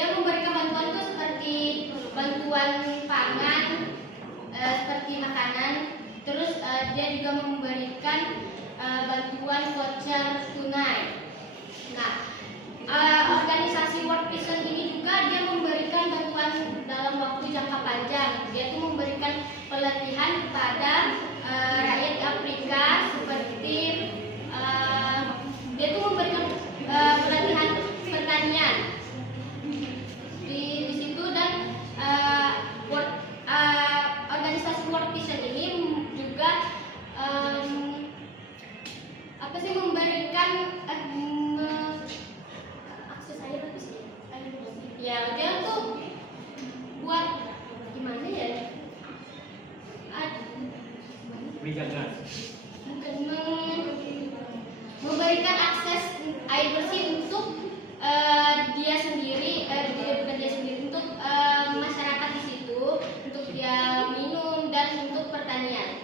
Dia memberikan bantuan itu seperti bantuan pangan, seperti makanan. Terus dia juga memberikan bantuan voucher tunai. Nah, organisasi World Vision ini juga dia memberikan bantuan dalam waktu jangka panjang. Dia tuh memberikan pelatihan kepada rakyat Afrika seperti dia tuh memberikan pelatihan pertanian di situ. Dan organisasi World Vision ini juga memberikan akses air ya. Dia tuh buat gimana ya, memberikan akses air bersih untuk dia sendiri, bukan dia sendiri, untuk masyarakat di situ, untuk dia minum dan untuk pertanian.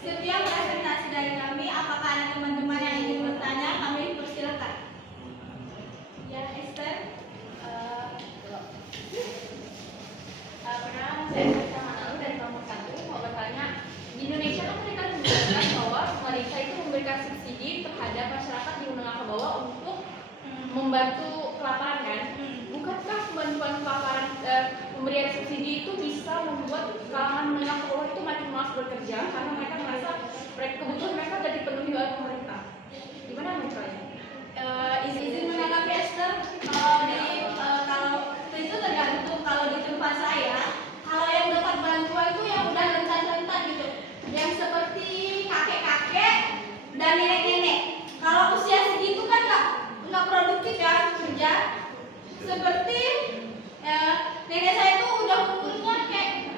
Sekian presentasi dari kami. Apakah ada teman-teman yang ingin bertanya? Kami persilakan. Ya, Esther. Pertama saya Lalu dari kelompok 1 mau bertanya, di Indonesia kan mereka menjelaskan bahwa pemerintah itu memberikan subsidi terhadap masyarakat di menengah ke bawah untuk membantu kelaparan kan? Bukankah bantuan kelaparan pemberian subsidi itu bisa membuat kalangan menengah ke bawah itu makin malas bekerja karena mereka merasa kebutuhan mereka sudah dipenuhi oleh pemerintah? Gimana menurutnya? Izin menanggapi Esther. Kalau itu tergantung. Kalau di tempat saya, kalau yang dapat bantuan itu yang udah rentan-rentan gitu, yang seperti kakek-kakek dan nenek-nenek. Kalau usia segitu kan nggak produktif ya kerja. Seperti nenek saya itu udah umurnya kayak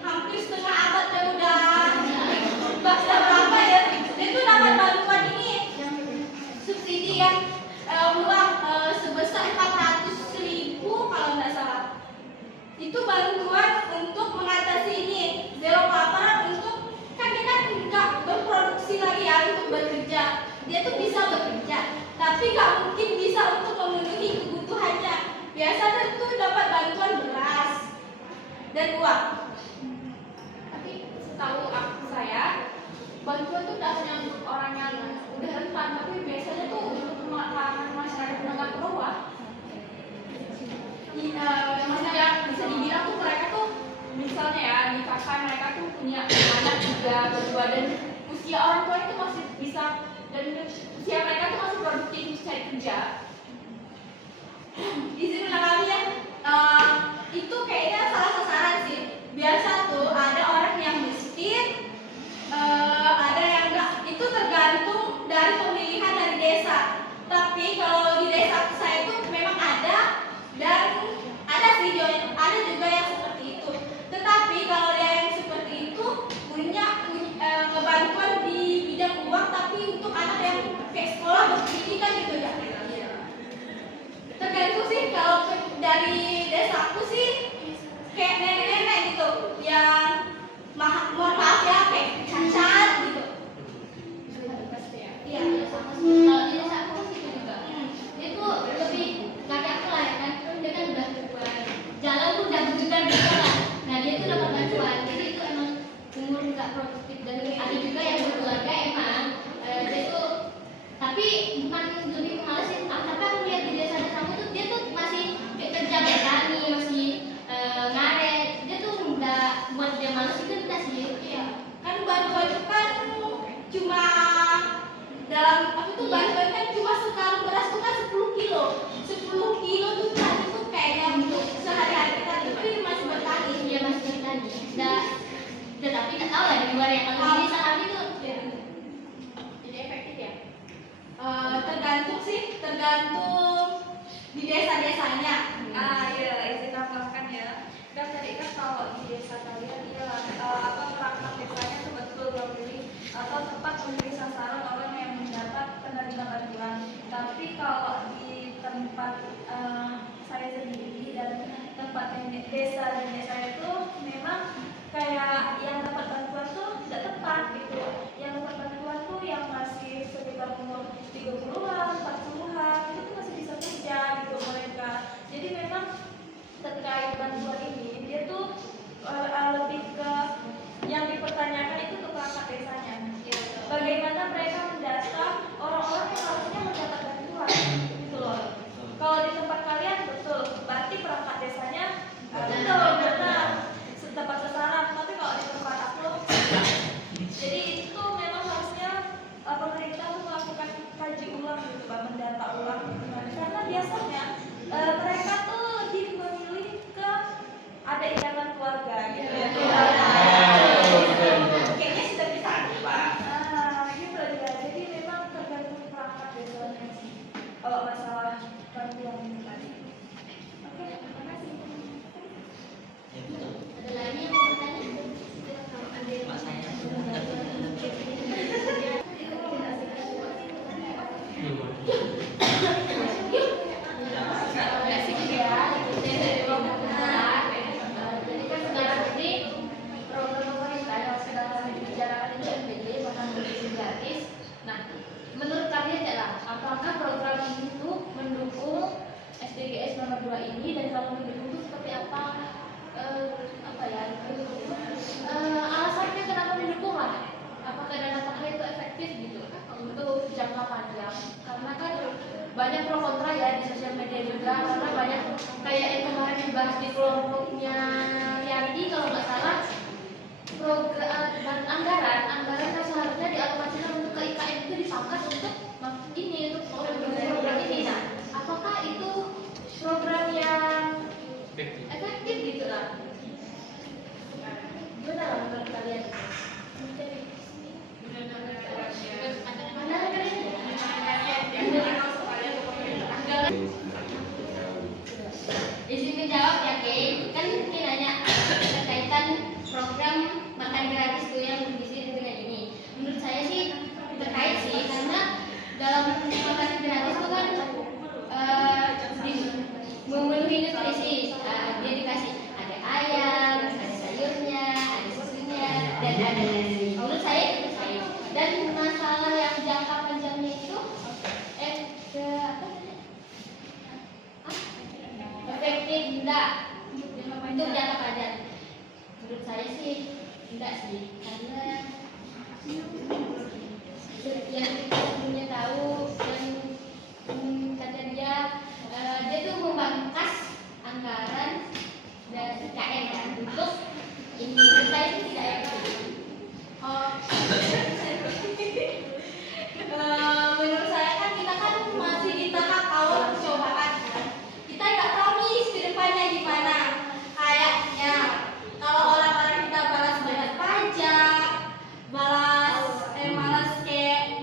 hampir setengah abad ya, udah berapa ya, dia tuh dapat bantuan ini subsidi yang uang sebesar 400.000 kalau nggak salah. Itu bantuan untuk mengatasi ini zero kelaparan, untuk kan dia kan nggak berproduksi lagi ya untuk bekerja. Dia tuh bisa bekerja, tapi nggak mungkin bisa untuk memenuhi kebutuhannya. Biasanya tuh dapat bantuan beras dan uang. Tapi setahu saya bantuan itu tidak hanya untuk orang yang udah rentan, tapi biasanya tuh untuk kalangan masyarakat menengah ke bawah. Maksudnya bisa dibilang tuh mereka tuh misalnya ya nikahkan, mereka tuh punya anak juga berdua dan usia orang tua itu masih bisa, dan usia mereka tuh masih produktif mencari kerja. Izin menanggapi ya, itu kayaknya salah sasaran sih. Biasa tuh ada orang yang miskin, ada yang enggak. Itu tergantung dari pemilihan dari desa. Tapi kalau di desa saya itu memang ada, dan ada sih, ada juga yang seperti itu. Tetapi kalau dia yang seperti itu punya kebantuan di bidang uang, tapi untuk anak yang kayak sekolah berpendidikan gitu ya. Tergantung sih. Kalau dari desaku sih kayak nenek-nenek gitu yang mohon maaf ya kayak cacat gitu. Iya. Kalau di desa aku sih juga. Dia tuh lebih kakek aku lah ya kan, terus dia kan udah tua, jalan tuh udah berjuta-juta lah. Nah dia tuh dapat bantuan, jadi itu emang umur nggak produktif. Dan ada juga yang berkeluarga emang dia tuh, tapi bukan lebih malas sih. Tapi aku lihat di desa-desa aku tuh dia tuh masih kayak kerja petani, masih ngaret. Dia tuh udah buat dia malas itu udah sih. Iya. Kan bantuan itu kan cuma dalam aku tuh bantuan kan cuma sekarang beras tuh kan 10 kilo. 10 kilo tuh kan itu kayaknya untuk sehari-hari kita, tapi masih bertani. Iya masih bertani. Tetapi nggak tahu lah di luar ya, kalau di desa kami tuh Jadi efektif ya? Tergantung sih, tergantung di desa-desanya. Iya, izin tambahkan ya. Kan tadi kan kalau di desa kalian perangkat desanya itu betul memilih atau tepat memilih sasaran orang yang mendapat penerima bantuan. Tapi kalau di tempat saya sendiri dan tempat desa dan desa itu memang kayak yang dapat bantuan tuh tidak tepat gitu. Yang dapat bantuan tuh yang masih sekitar udah umur 30-an, 40-an, itu tuh masih bisa kerja gitu mereka. Jadi memang terkait bantuan ini dia tuh lebih ke yang dipertanyakan itu ke perangkat desanya. Bagaimana mereka mendata orang-orang yang harusnya mendapat bantuan gitu loh. Kalau di tempat kalian betul, berarti perangkat desanya betul benar tepat sasaran. Tapi kalau di tempat aku, jadi itu memang harusnya pemerintah tuh melakukan kaji ulang gitu, mendata ulang karena biasanya mereka tuh lebih memilih ke ada ikatan keluarga gitu ya. Kayaknya sudah bisa Pak. Gitu aja. Jadi memang tergantung perangkat desanya sih. Kalau masalah bantuan ini tadi. Oke, terima kasih. Ada lagi yang mau bertanya? Jadi kan sekarang ini program pemerintah yang sedang dibicarakan itu MPJ bahkan begitu gratis. Nah, menurut kalian adalah apakah program ini tuh mendukung SDGs nomor 2 ini, dan kalau mendukung itu seperti apa? Alasannya kenapa mendukung lah? Apakah dana pakai itu efektif gitu untuk jangka panjang? Karena kan banyak pro kontra ya di sosial media juga, karena banyak kayak yang kemarin dibahas di kelompoknya Yanti kalau nggak salah, program dan anggaran yang seharusnya dialokasikan untuk ke IKN itu dipangkas untuk ini untuk program ini. Nah, apakah itu program yang efektif gitu lah? Gimana lah menurut kalian? Izin menjawab ya, Kay. Kan ini nanya berkaitan program makan gratis tuh yang berisi dengan ini. Menurut saya sih terkait sih, karena dalam makan gratis itu kan memenuhi nutrisi. Dia dikasih ada ayam, ada sayurnya, ada susunya, dan ada nasi. Menurut saya itu saya. Dan masalah yang jangka panjangnya itu efektif enggak untuk jangka panjang? Menurut saya sih enggak sih, karena yang kita punya tahu dan kata dia tuh memangkas anggaran dan IKN kan untuk ini. Menurut saya sih tidak efektif. Menurut saya kan kita kan masih di tahap awal percobaan kan. Kita nggak tahu nih ke depannya gimana. Kayaknya kalau orang-orang kita balas banyak pajak, malas kayak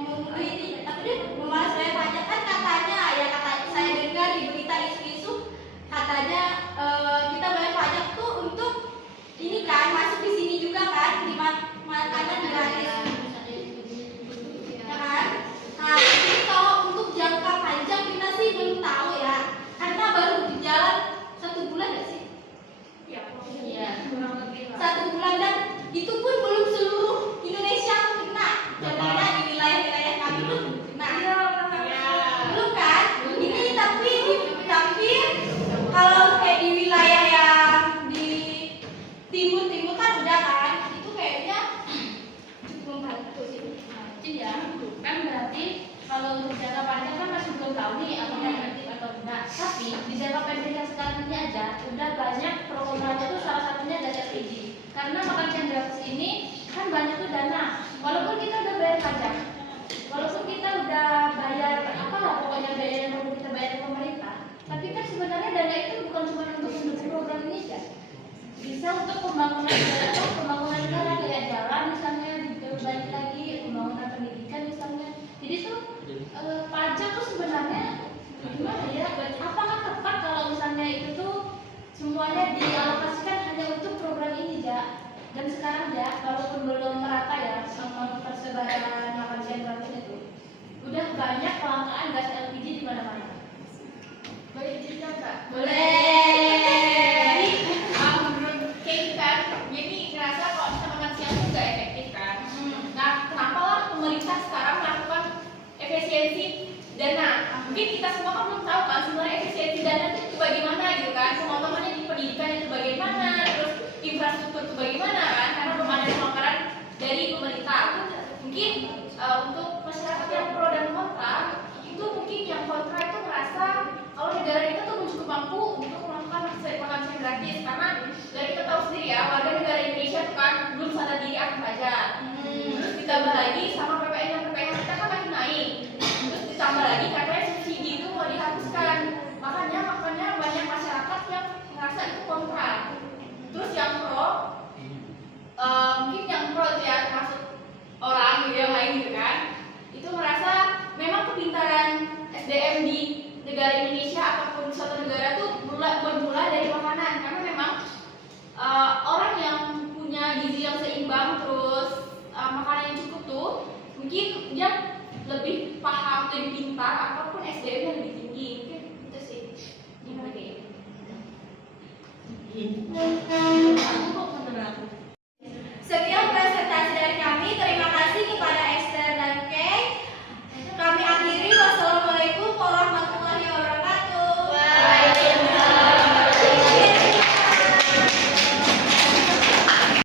memalas bayar pajak kan katanya ya, kata saya dengar di berita isu-isu katanya kita bayar pajak tuh untuk ini kan masuk di sini juga kan, di makanan gratis. Ya kan? Nah, jadi kalau untuk jangka panjang kita sih belum tahu ya, karena baru berjalan 1 bulan nggak sih? Iya. 1 bulan, dan itu pun belum seluruh Indonesia kena. Contohnya di wilayah-wilayah kami tuh kena. Belum kan? Ini tapi kalau kayak di wilayah yang di timur kan udah kan? Itu kayaknya cukup membantu sih. Iya, kan berarti kalau untuk jangka panjang kan masih belum tahu nih apakah efektif atau enggak. Tapi di jangka pendek yang sekarang ini aja udah banyak pro kontranya tuh, salah satunya dari LPG. Karena makan siang gratis ini kan banyak tuh dana. Walaupun kita udah bayar pajak, walaupun kita udah bayar apalah pokoknya biaya yang perlu kita bayar ke pemerintah, tapi kan sebenarnya dana itu bukan cuma untuk mendukung program ini aja. Bisa untuk pembangunan negara kayak jalan misalnya, balik lagi pembangunan pendidikan misalnya. Jadi tuh pajak tuh sebenarnya gimana ya? Apakah tepat kalau misalnya itu tuh semuanya dialokasikan hanya untuk program ini ya? Dan sekarang ya, walaupun belum merata ya sama persebaran makan siang gratis itu, udah mungkin kita semua kan belum tahu kan sebenarnya efisiensi dana itu bagaimana gitu kan. Semua temannya di pendidikan itu bagaimana, terus infrastruktur itu bagaimana kan, karena belum ada pemaparan dari pemerintah. Mungkin untuk masyarakat yang pro dan kontra, itu mungkin yang kontra itu merasa kalau negara kita tuh belum cukup mampu untuk melakukan makan siang gratis, karena dari kita tahu sendiri ya, warga negara Indonesia tuh kan belum sadar diri akan pajak. Terus ditambah lagi sama PPN dan PPH kita kan makin naik. Terus ditambah lagi katanya subsidi itu mau dihapuskan. Makanya banyak masyarakat yang merasa itu kontra. Terus yang pro, mungkin yang pro itu ya termasuk orang gitu yang lain gitu kan, itu merasa memang kepintaran SDM di negara Indonesia ataupun suatu negara tuh bermula dari makanan, karena memang orang yang punya gizi yang seimbang terus makanan yang cukup tuh mungkin dia lebih paham, lebih pintar ataupun SDM-nya lebih tinggi. Mungkin itu sih gimana kayaknya.